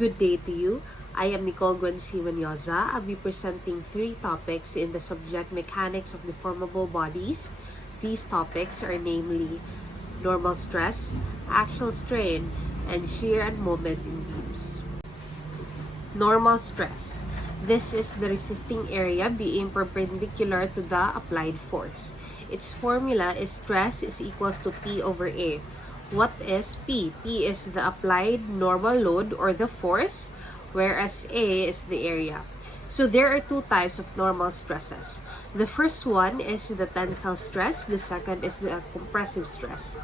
Good day to you. I am Nicole Guanci-Manyoza. I'll be presenting 3 topics in the subject Mechanics of Deformable Bodies. These topics are namely normal stress, axial strain, and shear and moment in beams. Normal stress. This is the resisting area being perpendicular to the applied force. Its formula is stress is equals to P over A. What is P? P is the applied normal load or the force, whereas A is the area. So there are 2 types of normal stresses. The first one is the tensile stress. The second is the compressive stress.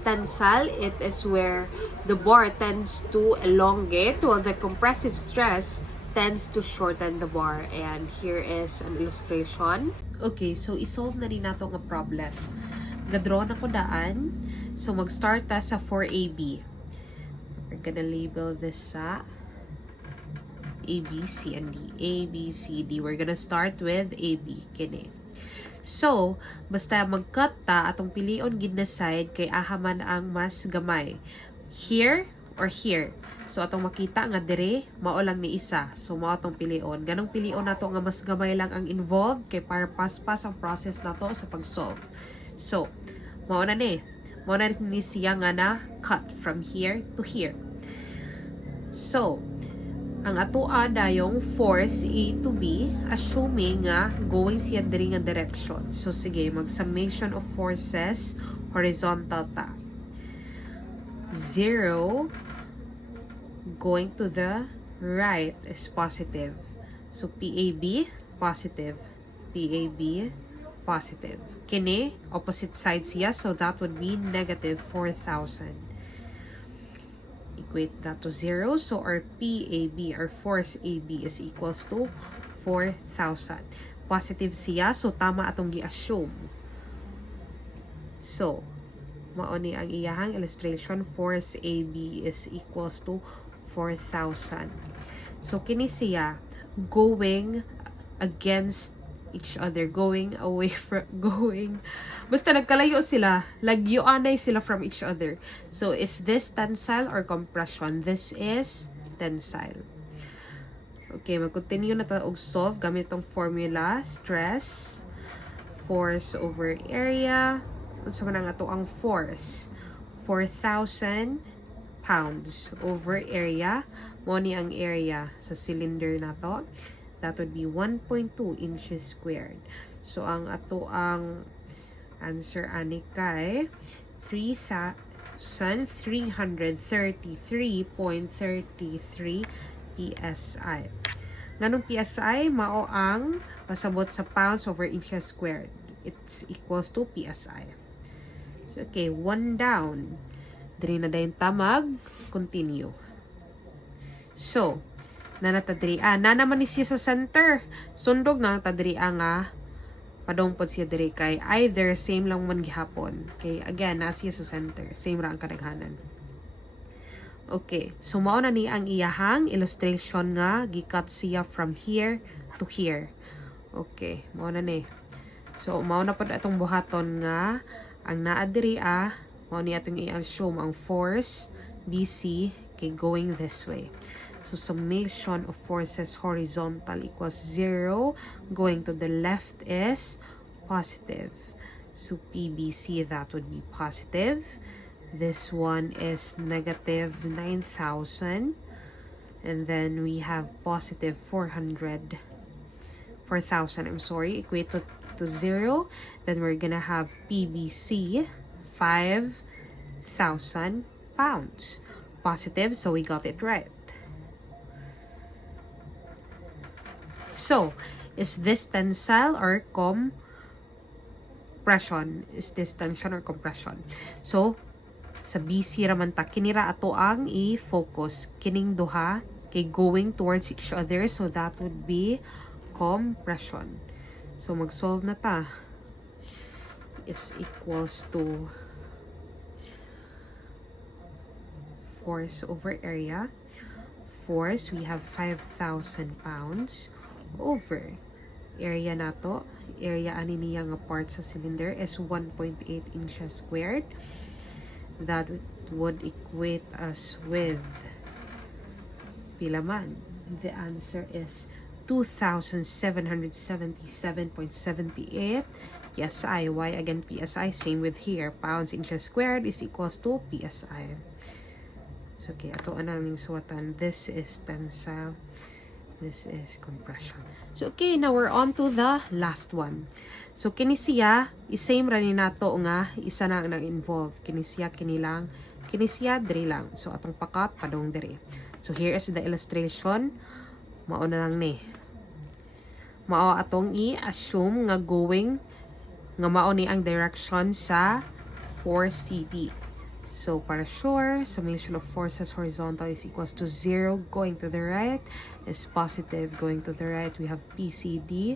Tensile, it is where the bar tends to elongate, while the compressive stress tends to shorten the bar. And here is an illustration. Okay, so isolve na din nato nga problem. Gadraw na ko daan. So mag-start ta sa 4AB. We're gonna label this sa A, B, C, and D. A, B, C, D. We're gonna start with AB. Kini. So, basta mag-cut ta atong pilion gid na side kay ahaman ang mas gamay. Here or here. So, atong makita nga dire, mao lang ni isa. So, mao atong pilion. Ganong pilion nato nga mas gamay lang ang involved kay para paspas ang process nato sa pag-solve. So, mao na ni. Mao na ni siya nga na cut from here to here. So, ang atoa dayong force A to B, assuming nga going siya diri nga direction. So, sige, mag-summation of forces, horizontal ta. 0 going to the right is positive. So, PAB, positive. PAB, positive. Kini, opposite side siya, so that would be negative 4,000. Equate that to 0. So, our PAB, our force AB is equals to 4,000. Positive siya, so tama atong gi-assume. So, mao ni ang iyahang illustration, force AB is equals to 4,000. So, kini siya going against each other, going away from, basta nagkalayo sila, lagyoanay sila from each other. So, is this tensile or compression? This is tensile. Okay, mag-continue na tayo og solve gamit itong formula, stress, force over area. Unsa man ang ato ang force? 4,000 pounds over area. Mo ni ang area sa cylinder na to. That would be 1.2 inches squared. So, ang ato ang answer ani kay 3,333.33 PSI. Nganong PSI? Mao ang pasabot sa pounds over inches squared. It's equals to PSI. So, okay, 1 down. Diri na dayon tamag. Continue. So, nanatadria. Na naman ni siya sa center. Sundog na tadria nga padongpod siya diri kay either same lang man gihapon. Okay, again, na siya sa center. Same ra ang kadaghanan. Okay, so mao na ni ang iyahang illustration nga gikat siya from here to here. Okay, mao na ni. So mao na pud atong buhaton nga ang naa diri mao ni atong i-assume ang force BC kay going this way. So, summation of forces horizontal equals 0. Going to the left is positive. So, PBC, that would be positive. This one is negative 9,000. And then we have positive 4,000, I'm sorry, equate to 0. Then we're gonna have PBC, 5,000 pounds. Positive, so we got it right. So, is this tensile or compression? Is this tension or compression? So, sa BC raman ta, kinira ato ang i-focus. Kining duha kay going towards each other, so that would be compression. So, mag-solve na ta. Is equals to force over area. Force, we have 5,000 pounds. Over area nato, area ani niya nga part sa cylinder is 1.8 inches squared. That would equate us with Pila man? The answer is 2,777.78 PSI. Why again PSI? Same with here. Pounds inches squared is equals to PSI. So, okay, ato anang ning suwatan. This is tensile. This is compression. So, okay, now we're on to the last one. So, kini siya, isame ra ni nato nga, isa na ang involve. Kini siya, kini siya, diri lang. So, atong pakat, padong diri. So, here is the illustration. Mao na lang ni. Mao atong i-assume nga going, nga mao ni ang direction sa 4CD. So, para sure, summation of forces horizontal is equals to 0 going to the right is positive going to the right. We have PCD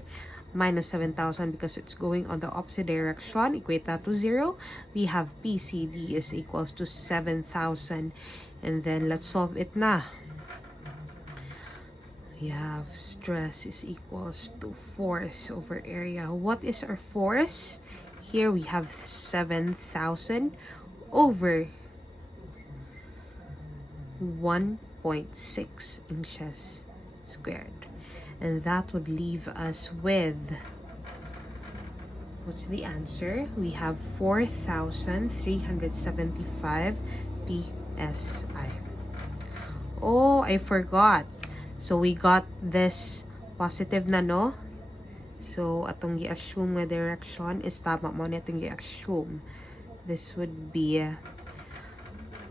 minus 7,000 because it's going on the opposite direction. Equate that to 0. We have PCD is equals to 7,000. And then, let's solve it na. We have stress is equals to force over area. What is our force? Here we have 7,000 over 1.6 inches squared. And that would leave us with, what's the answer? We have 4,375 PSI. Oh, I forgot. So, we got this positive na, no? So, atong i-assume nga direction is tama mo na itong i-assume. This would be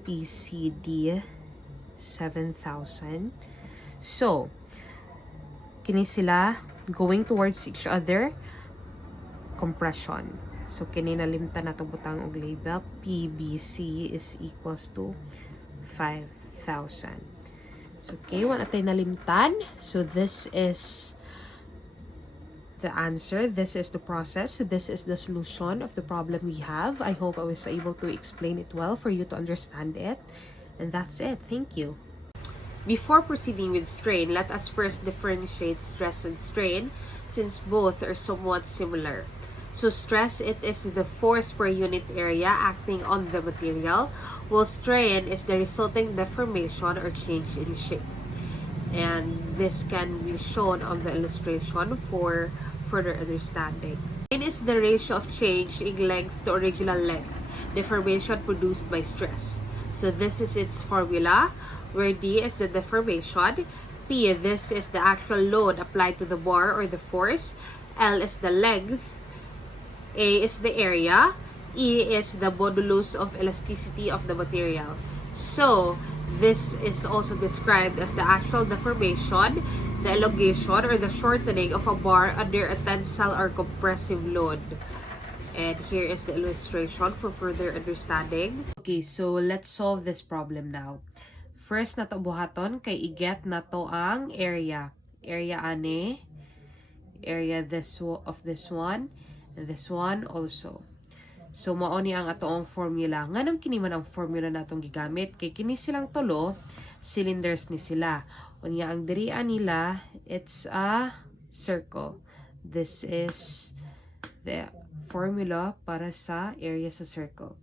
PCD 7,000. So, kini sila going towards each other, compression. So, kini nalimtan na ito butang og label. PBC is equals to 5,000. So, okay, wala tayo nalimtan. So, this is the answer. This is the process. This is the solution of the problem we have. I hope I was able to explain it well for you to understand it. And that's it. Thank you. Before proceeding with strain, let us first differentiate stress and strain since both are somewhat similar. So stress, it is the force per unit area acting on the material, while strain is the resulting deformation or change in shape. And this can be shown on the illustration for further understanding. Strain is the ratio of change in length to original length, deformation produced by stress. So this is its formula, where D is the deformation, P, this is the actual load applied to the bar or the force, L is the length, A is the area, E is the modulus of elasticity of the material. So, this is also described as the actual deformation, the elongation, or the shortening of a bar under a tensile or compressive load. And here is the illustration for further understanding. Okay, so let's solve this problem now. First na to buhaton kay i-get na to ang area. Area ane, area of this one, and this one also. So, mao ni ang atoong formula. Nganong kini man ang formula natong gigamit? Kay kini silang tulo, cylinders ni sila. Unya ang dirian nila, it's a circle. This is the formula para sa area sa circle.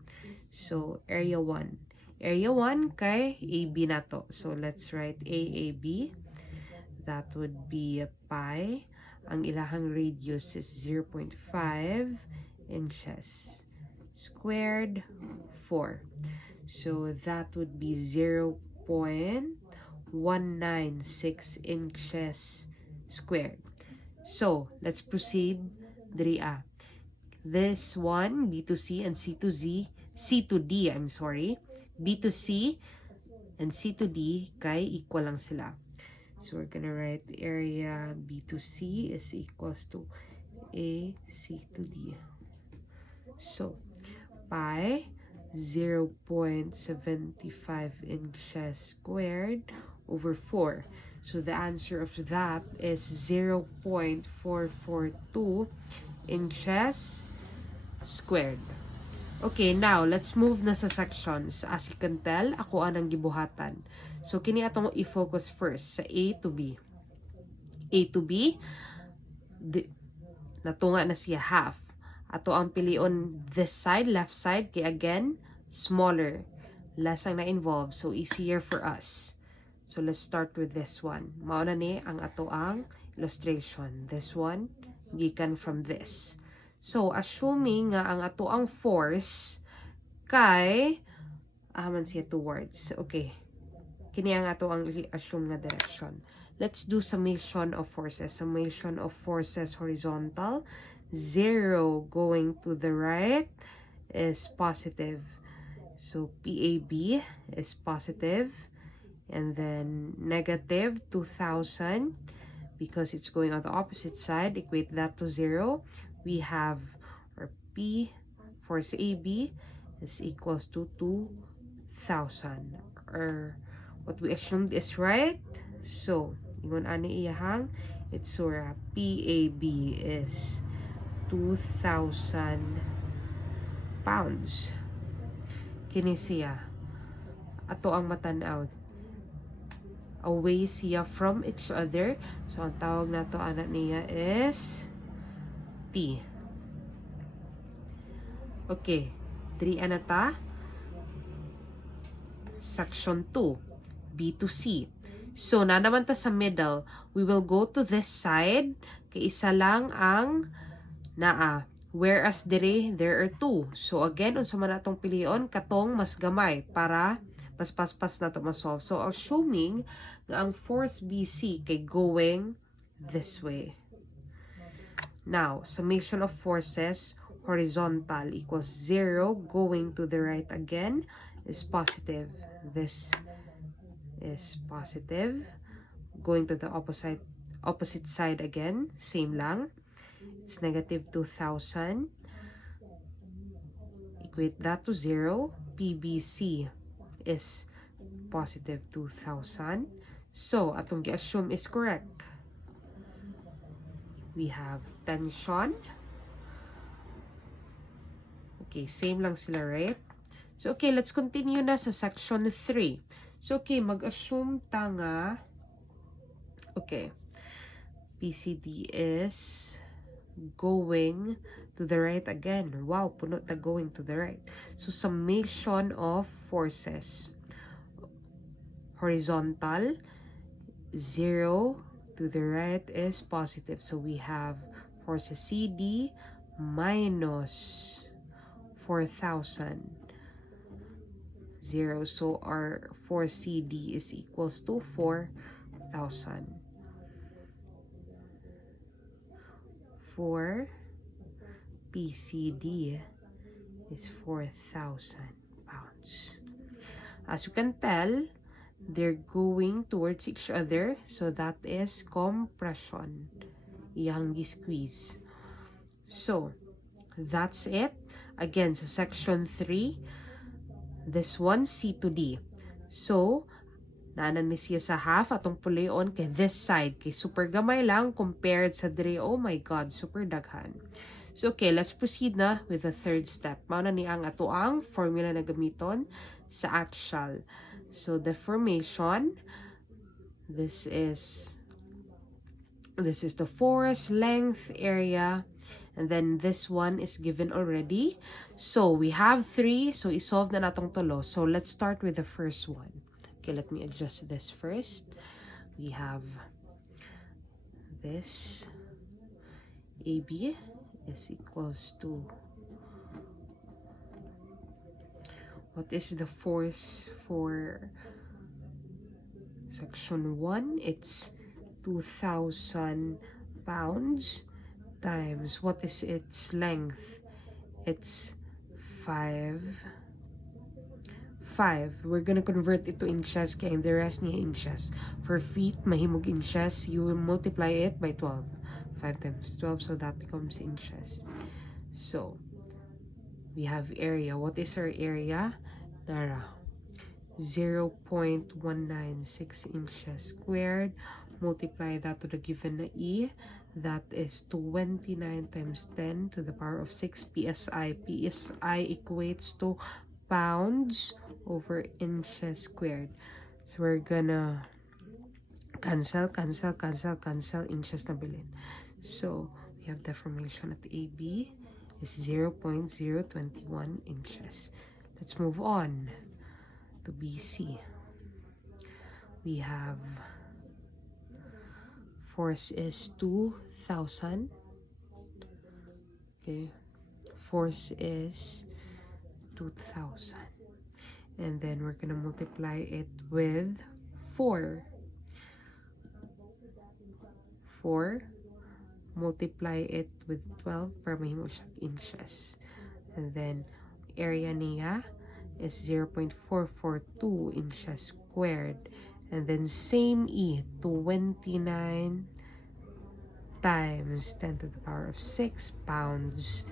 So, area 1. Area 1 kay AB na to. So, let's write AAB. That would be pi. Ang ilahang radius is 0.5 inches. Squared 4. So that would be 0.196 inches squared. So let's proceed. Dria. This one, B to C and C to Z, C to D, I'm sorry. B to C and C to D kay equal lang sila. So we're gonna write area B to C is equals to A C to D. So pi 0.75 inches squared over 4. So the answer of that is 0.442 inches squared. Okay, now let's move na sa sections. As you can tell, ako anang gibuhatan. So kini atong i-focus first sa A to B. A to B, natunga na siya half. Ato ang pilion this side, left side, kay again, smaller. Less ang na-involve, so easier for us. So let's start with this one. Mauna ni ang ato ang illustration. This one, gikan from this. So assuming nga ang ato ang force kay man siya two words. Okay. Kini ang ato ang assume nga direction. Let's do summation of forces. Summation of forces horizontal. 0 going to the right is positive. So PAB is positive. And then negative 2,000 because it's going on the opposite side. Equate that to 0. We have our P force AB is equals to 2,000. Or what we assumed is right. So, ingon ani iyahang itsura PAB is 2,000 pounds. Kini siya ato ang matan-aw. Away siya from each other. So, ang tawag na to anak niya is T. Okay. 3 anata. Section 2. B to C. So, na naman ta sa middle. We will go to this side. Kay isa lang ang naa. Whereas there are 2. So, again, unsa man atong pilion, katong mas gamay para mas paspas na to masolve. So, assuming na ang force BC kay going this way. Now, summation of forces horizontal equals 0 going to the right again is positive. This is positive. Going to the opposite side again, same lang. It's negative 2,000. Equate that to 0. PBC is positive 2,000. So, atong gi-assume is correct. We have tension. Okay, same lang sila, right? So, okay, let's continue na sa section 3. So, okay, mag-assume ta nga, okay, PCD is going to the right again. Wow, puno ta going to the right. So, summation of forces. Horizontal, 0 to the right is positive. So, we have forces CD minus 4,000. 0. So, our force CD is equals to 4,000. For PCD is 4,000 pounds. As you can tell, they're going towards each other. So that is compression. Iyang squeeze. So, that's it. Again, sa section 3, this one, C to D. So, naanan ni siya sa half atong pulion kay this side kay super gamay lang compared sa dire. Oh my god, super daghan. So okay, let's proceed na with the third step. Mao na ni ang ato ang formula na gamiton sa actual. So the formation, this is the force, length, area, and then this one is given already. So we have 3, so isolve na natong tulo. So let's start with the first one. Okay, let me adjust this first. We have this AB is equals to, what is the force for section 1? It's 2,000 pounds times, what is its length? It's 5. We're gonna convert it to inches kaya the rest niya inches. For feet, mahimog inches, you will multiply it by 12. 5 times 12, so that becomes inches. So, we have area. What is our area? Nara, 0.196 inches squared. Multiply that to the given na E. That is 29 times 10 to the power of 6 PSI. PSI equates to pounds over inches squared. So we're gonna cancel inches na bilin. So we have the formation at AB is 0.021 inches. Let's move on to BC. we have force is 2,000. Okay, force is 2,000. And then we're gonna multiply it with 4. 4. Multiply it with 12 para mahimo siyang inches. And then, area niya is 0.442 inches squared. And then, same 29 times 10 to the power of 6 pounds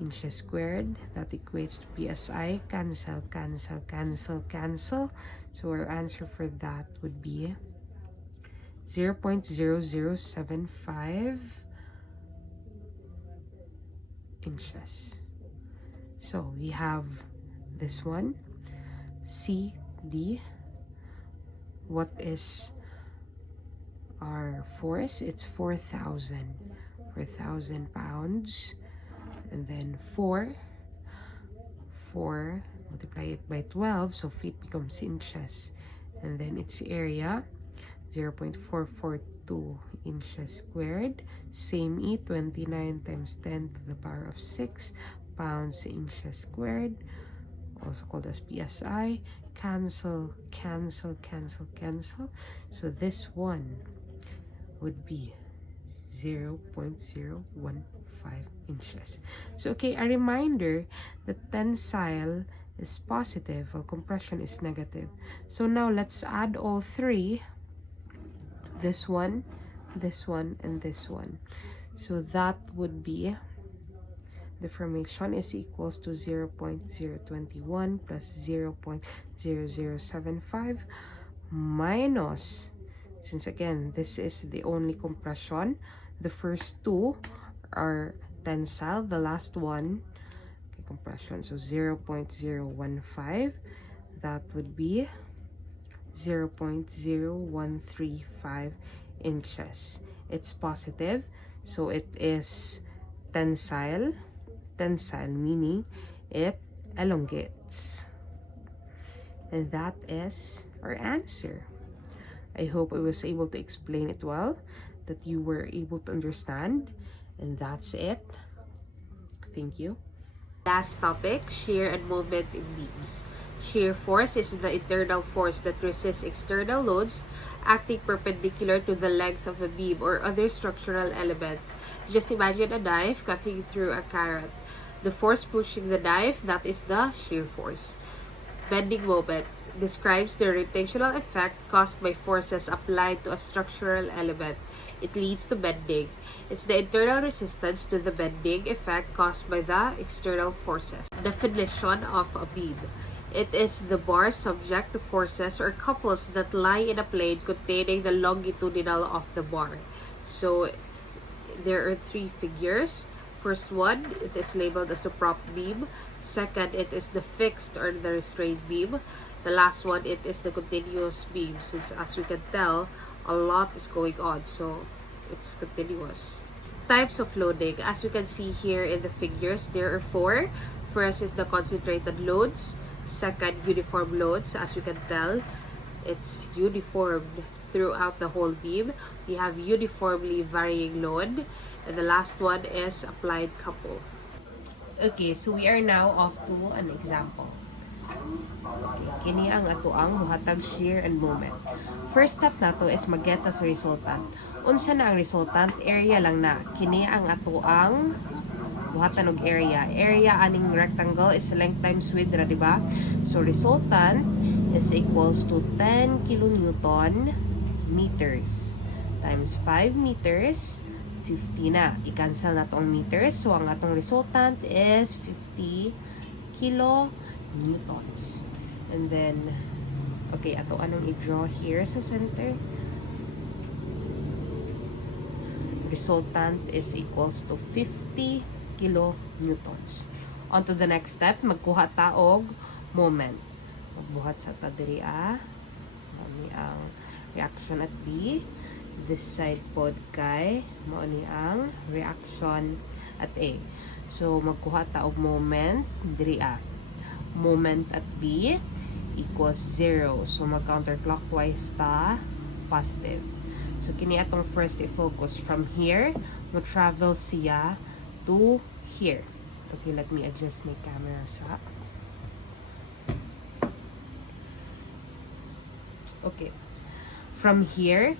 inches squared. That equates to PSI. Cancel, cancel, cancel, cancel. So our answer for that would be 0.0075 inches. So we have this one, C, D. What is our force? It's 4,000 pounds. And then 4 multiply it by 12, so feet becomes inches. And then its area, 0.442 inches squared. Same 29 times 10 to the power of 6 pounds inches squared, also called as PSI. Cancel, cancel, cancel, cancel. So this one would be 0.015 inches. So okay, a reminder that tensile is positive while compression is negative. So now let's add all three. This one, and this one. So that would be, the formation is equals to 0.021 plus 0.0075 minus, since again this is the only compression, the first two are tensile, the last one, okay, compression. So 0.015, that would be 0.0135 inches. It's positive, so it is tensile. Tensile meaning it elongates. And that is our answer. I hope I was able to explain it well, that you were able to understand. And that's it. Thank you. Last topic, shear and moment in beams. Shear force is the internal force that resists external loads acting perpendicular to the length of a beam or other structural element. Just imagine a knife cutting through a carrot. The force pushing the knife, that is the shear force. Bending moment describes the rotational effect caused by forces applied to a structural element. It leads to bending. It's the internal resistance to the bending effect caused by the external forces. Definition of a beam. It is the bar subject to forces or couples that lie in a plane containing the longitudinal of the bar. So there are three figures. First one, it is labeled as the prop beam. Second, it is the fixed or the restrained beam. The last one, it is the continuous beam, since as we can tell, a lot is going on, so it's continuous. Types of loading. As you can see here in the figures, there are 4. First is the concentrated loads. Second, uniform loads. As you can tell, it's uniform throughout the whole beam. We have uniformly varying load. And the last one is applied couple. Okay, so we are now off to an example. Okay, kini ang ato ang buhatag shear and moment. First step nato is mageta sa resultant. Unsa na ang resultant? Area lang na. Kini ang ato ang buhatan og area. Area aning rectangle is length times width ra, diba? So resultant is equals to 10 kilonewton meters times 5 meters, 50 na. I-cancel na itong meters. So, ang atong resultant is 50 kilonewtons. And then, okay, ato anong i-draw here sa center. Resultant is equals to 50 kilonewtons. On to the next step, magkuha ta og moment. Magbuhat sa ta diri Mani ang reaction at B. This side pod kay mao ni ang reaction at A. So magkuha ta og moment diri Moment at B. equals 0. So mag-counterclockwise ta positive. So kini atong first i-focus from here, mo travel siya to here. Okay, let me adjust my camera sa. Okay. From here,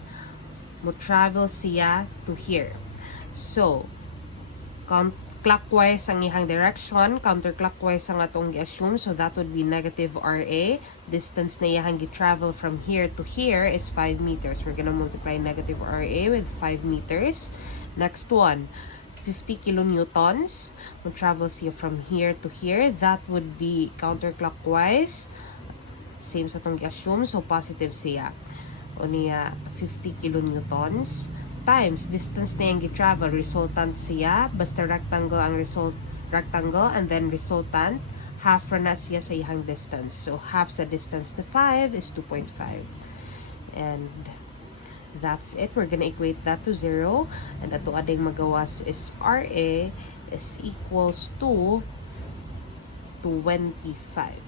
mo travel siya to here. So, clockwise ang ihang direction, counterclockwise ang atong gi-assume, so that would be negative RA. Distance na ihang gi-travel from here to here is 5 meters. We're gonna multiply negative RA with 5 meters. Next one, 50 kilonewtons. Mo travel siya from here to here. That would be counterclockwise. Same sa atong gi-assume, so positive siya. O niya 50 kilonewtons times distance na yung gi-travel, resultant siya, basta rectangle ang rectangle, and then resultant, half ra na siya sa ihang distance. So, half sa distance to 5 is 2.5. And that's it. We're gonna equate that to 0. And ato ading magawas is RA is equals to 25.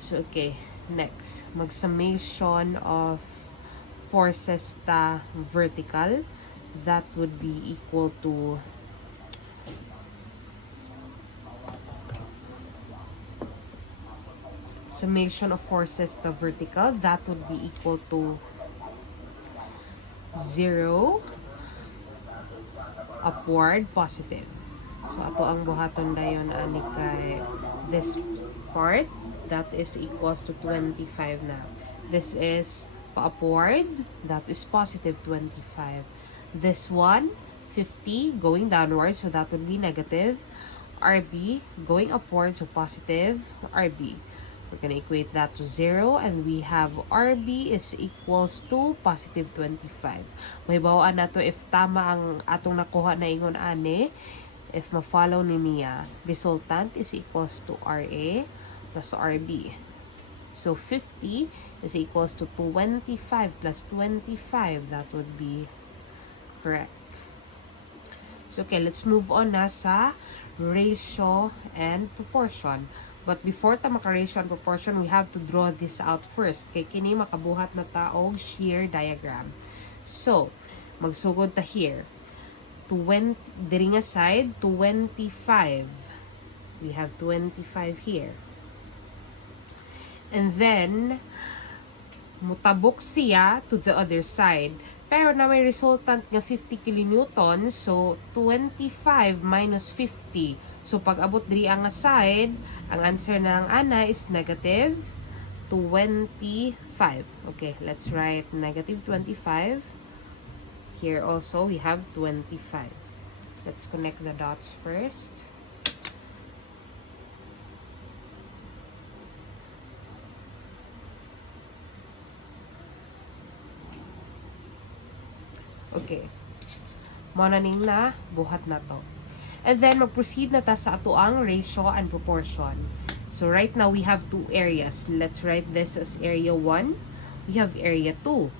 So, okay. Next, mag-summation of forces ta vertical. That would be equal to summation of forces ta vertical. That would be equal to 0 upward positive. So ato ang buhaton dayon ani kay this part, that is equals to 25 na. This is upward, that is positive 25. This one, 50, going downward, so that would be negative. RB, going upward, so positive RB. We're gonna equate that to 0, and we have RB is equals to positive 25. May bawaan na to if tama ang atong nakuha na ingon ani. If ma-follow ni niya, resultant is equals to RA plus RB. So 50 is equals to 25 plus 25. That would be correct. So okay, let's move on na sa ratio and proportion. But before ta maka-ratio and proportion, we have to draw this out first. Kay kini makabuhat na ta og shear diagram. So, magsugod ta here. Diri nga side, 25. We have 25 here. And then, mutabok siya to the other side. Pero na may resultant nga 50 kilonewtons, so 25 minus 50. So pag abot diri ang side, ang answer ng ana is negative 25. Okay, let's write negative 25. Here also we have 25. Let's connect the dots first. Okay. Monaning na, buhat na to. And then, mag-proceed na ta sa atoang ratio and proportion. So, right now, we have two areas. Let's write this as area 1. We have area 2.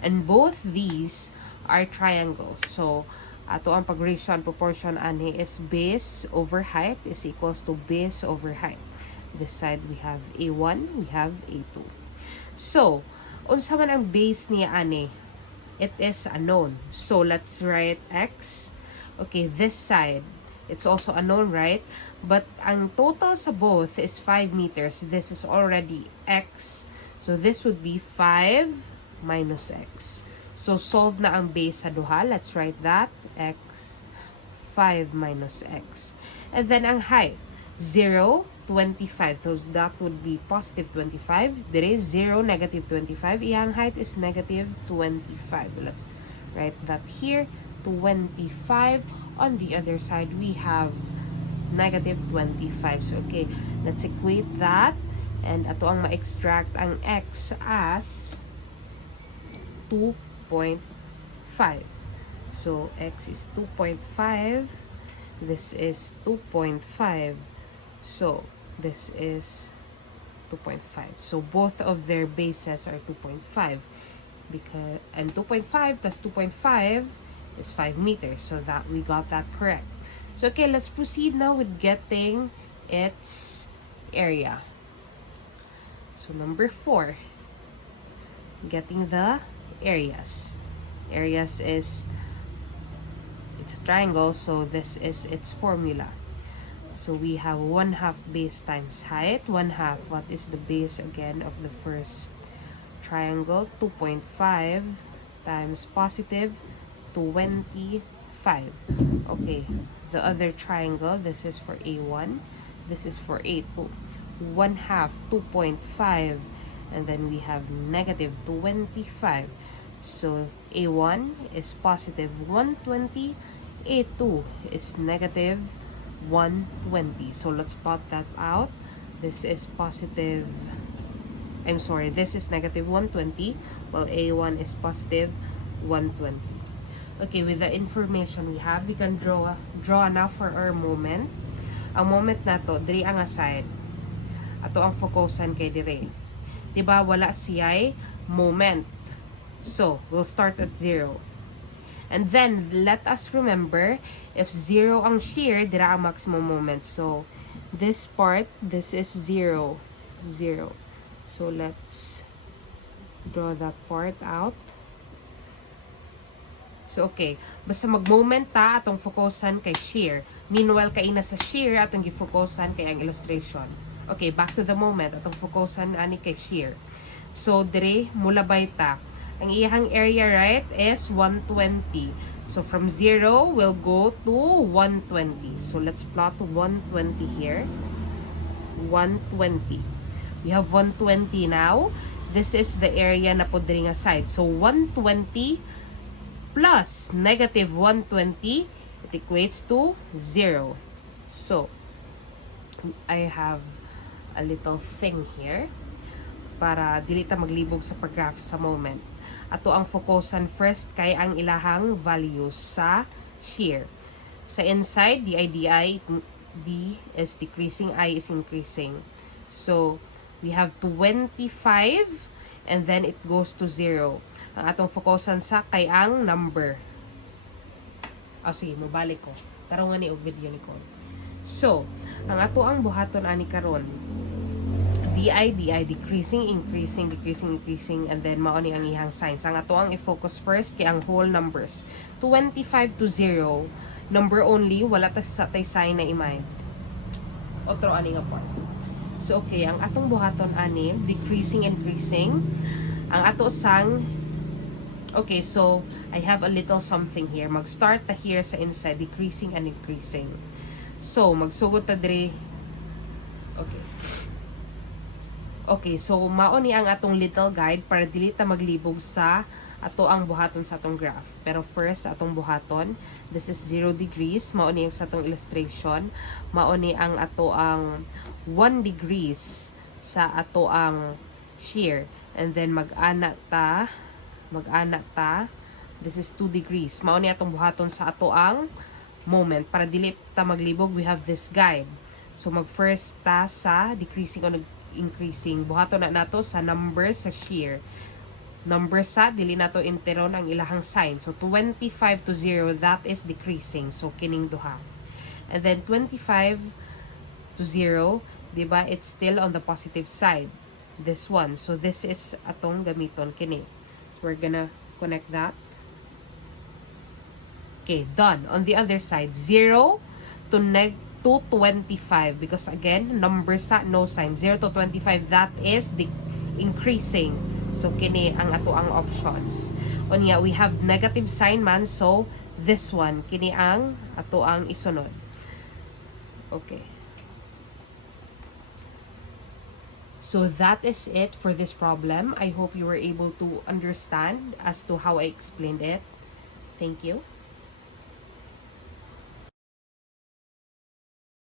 And both these are triangles. So, ato ang pag-ratio and proportion ani is base over height is equals to base over height. This side, we have A1, we have A2. So, unsa man ang base niya ani? It is unknown. So, let's write X. Okay, this side, it's also unknown, right? But ang total sa both is 5 meters. This is already X. So, this would be 5 minus X. So, solve na ang base sa duha. Let's write that. X, 5 minus X. And then, ang height, 0, 25. So, that would be positive 25. There is 0, negative 25. Iyang height is negative 25. Let's write that here. 25. On the other side, we have negative 25. So, okay. Let's equate that. And ato ang ma-extract ang X as 2.5. So, X is 2.5. This is 2.5. So, this is 2.5. So, both of their bases are 2.5. And 2.5 plus 2.5 is 5 meters. So, that we got that correct. So, okay, let's proceed now with getting its area. So, So number 4, getting the areas. Areas is, it's a triangle, so this is its formula. So we have 1/2 base times height. 1/2, what is the base again of the first triangle? 2.5 times positive 25. Okay, the other triangle, this is for A1, this is for A2. 1/2, 2.5, and then we have negative 25. So A1 is positive 120, A2 is negative 120. So let's plot that out. This is positive, this is negative 120, while A1 is positive 120. Okay, with the information we have, we can draw na for our moment. Ang moment na to, diri ang aside. Ato ang focusan kay dire. Diba, wala siya'y moment. So, we'll start at 0. And then, let us remember, if 0 ang shear, dira ang maximum moment. So, this part, this is 0. 0. So, let's draw that part out. So, okay. Basta mag-moment ta, atong focusan kay shear. Meanwhile, kay na sa shear, atong gifocusan kay ang illustration. Okay, back to the moment. Atong focusan ani kay shear. So, dire, mulabay ta. Ang iyang area, right, is 120. So, from 0, we'll go to 120. So, let's plot 120 here. 120. We have 120 now. This is the area na po diri nga side. So, 120 plus negative 120, it equates to 0. So, I have a little thing here para dili ta maglibog sa pag-graph sa moment. Ato ang focusan first kay ang ilahang values sa shear. Sa inside, DI D is decreasing, I is increasing. So, we have 25 and then it goes to 0. Ang atong focusan sa kay ang number. Sige, mabalik ko. Karon nga ni og video ni ko. So, ang ato ang buhaton ani karon, DI, decreasing, increasing, decreasing, increasing, and then mauni ang ihang signs. Ang ato ang i-focus first kay ang whole numbers. 25 to 0, number only, wala ta sa tay sign na i-mind. Otro ani nga part. So, okay, ang atong buhaton ani, decreasing, increasing. Ang ato sang, okay, so, I have a little something here. Mag-start ta here sa inside, decreasing and increasing. So, magsugod ta diri. Okay. Okay, so mauni ang atong little guide para dili ta maglibog sa ato ang buhaton sa atong graph. Pero first, atong buhaton, this is 0 degrees. Mauni ang sa atong illustration. Mauni ang ato ang 1 degrees sa ato ang shear. And then mag-ana ta. This is 2 degrees. Mauni atong buhaton sa ato ang moment. Para dili ta maglibog, we have this guide. So mag-first ta sa decreasing o increasing. Buhaton na nato sa number sa shear. Number sa, dili nato interon ang ilahang sign. So 25 to 0, that is decreasing. So kining duha. And then 25 to 0, diba, it's still on the positive side. This one. So this is atong gamiton kini. We're gonna connect that. Okay, done. On the other side, 0 to 25, because again, number sa no sign. 0 to 25, that is the increasing. So kini ang ato ang options. Unya, we have negative sign man, so this one kini ang ato ang isunod. Okay. So that is it for this problem. I hope you were able to understand as to how I explained it. Thank you.